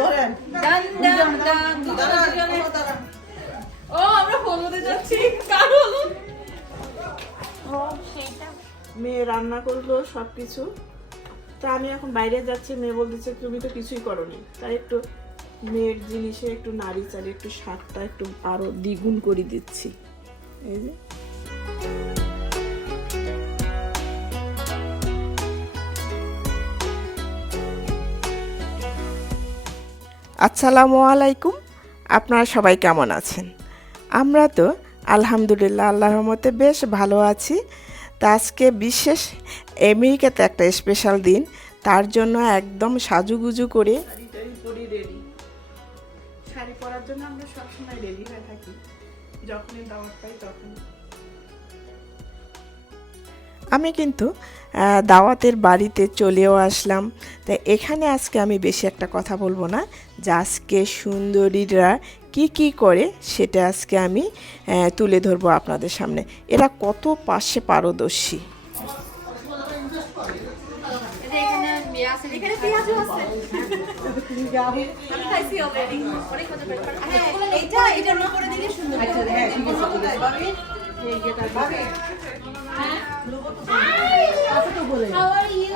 ধরেন। ও আমরা হলুদে যাচ্ছি কার হলুদ মেয়ে রান্না করল সব কিছু তা আমি এখন বাইরে যাচ্ছি মেয়ে বলতেছে তুমি তো কিছুই করনি। তাই একটু মেয়ের জিনিসে একটু নাড়ি চাড়ি একটু স্বাদটা একটু আরও দ্বিগুণ করে দিচ্ছি। এই যে। আসসালামু আলাইকুম। আপনারা সবাই কেমন আছেন? আমরা তো আলহামদুলিল্লাহ আল্লাহর রহমতে বেশ ভালো আছি। তা আজকে বিশেষ আমেরিকাতে একটা স্পেশাল দিন। তার জন্য একদম সাজুগুজু করে পরার জন্য আমরা সবসময় রেডি হয়ে থাকি। যখনই দাওয়াত পাই তখন আমি কিন্তু দাওয়াতের বাড়িতে চলেও আসলাম। তাই এখানে আজকে আমি বেশি একটা কথা বলব না। যে আজকে সুন্দরীরা কি কি করে সেটা আজকে আমি তুলে ধরবো আপনাদের সামনে। এরা কত পাশে পারদর্শী। অলরেডি করে দিলে সুন্দর ঠিক আছে How are you?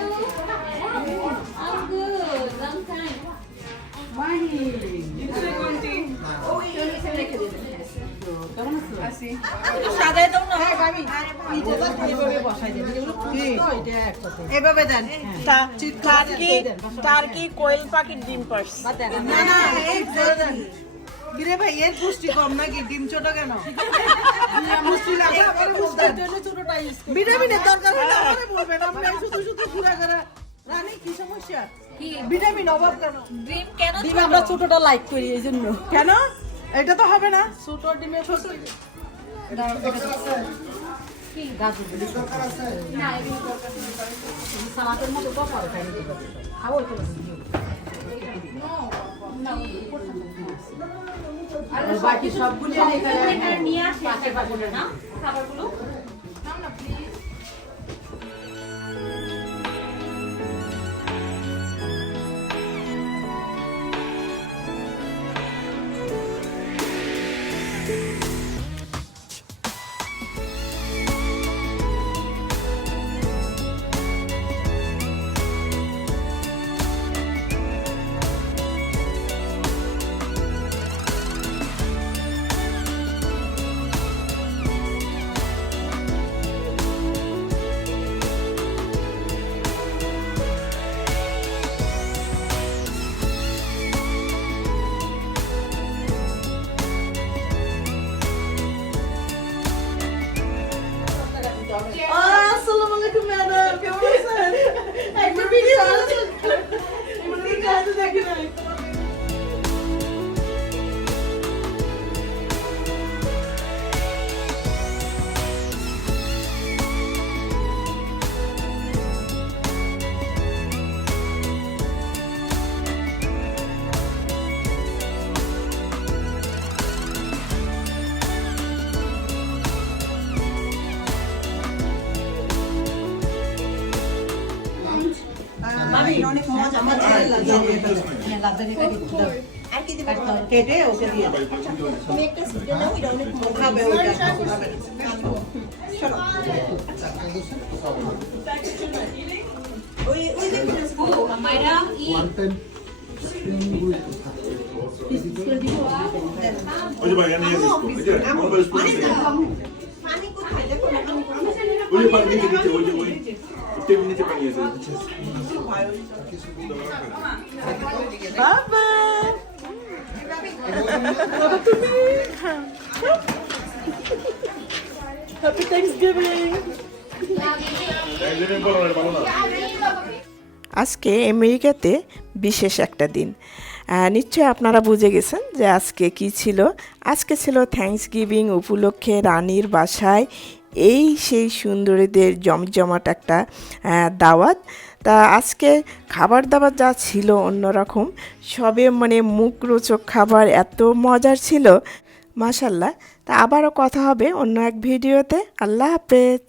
I'm good. Long time. এভাবে দেন টার্কি টার্কি কোয়েল পাখির ডিম পার্স না না কিরে ভাই এর পুষ্টি কম নাকি? ডিম ছোট কেন? পুষ্টি লাগে আমারে বলতে ভিটামিনের দরকার হলে আমারে বলবেন আমরা শুধু শুধু ঘুরে ঘুরে। রানী কি সমস্যা? কি? ভিটামিন অভাব কেন? ড্রিম কেন ডিম আমরা ছোটটা লাইক করি এই জন্য। কেন? এটা তো হবে না। ছোট ডিমে ছোট তো করে খাই দিতে পারি খাব। তো বাকি সবগুলো নিয়ে আসি খাবারগুলো। কেটে ওকে দিয়ে খাবে ওইটা খাবে মায়েরা ই ওই ওই আজকে আমেরিকাতে বিশেষ একটা দিন। আহ, নিশ্চয়ই আপনারা বুঝে গেছেন যে আজকে কি ছিল। আজকে ছিল থ্যাঙ্কস গিভিং উপলক্ষে রানীর বাসায় এই সেই সুন্দরীদের জমজমাট একটা দাওয়াত। তা আজকে খাবার দাবার যা ছিল অন্যরকম সবে মানে মুখরোচক খাবার এত মজার ছিল, মাশাল্লাহ। তা আবারও কথা হবে অন্য এক ভিডিওতে। আল্লাহ হাফেজ।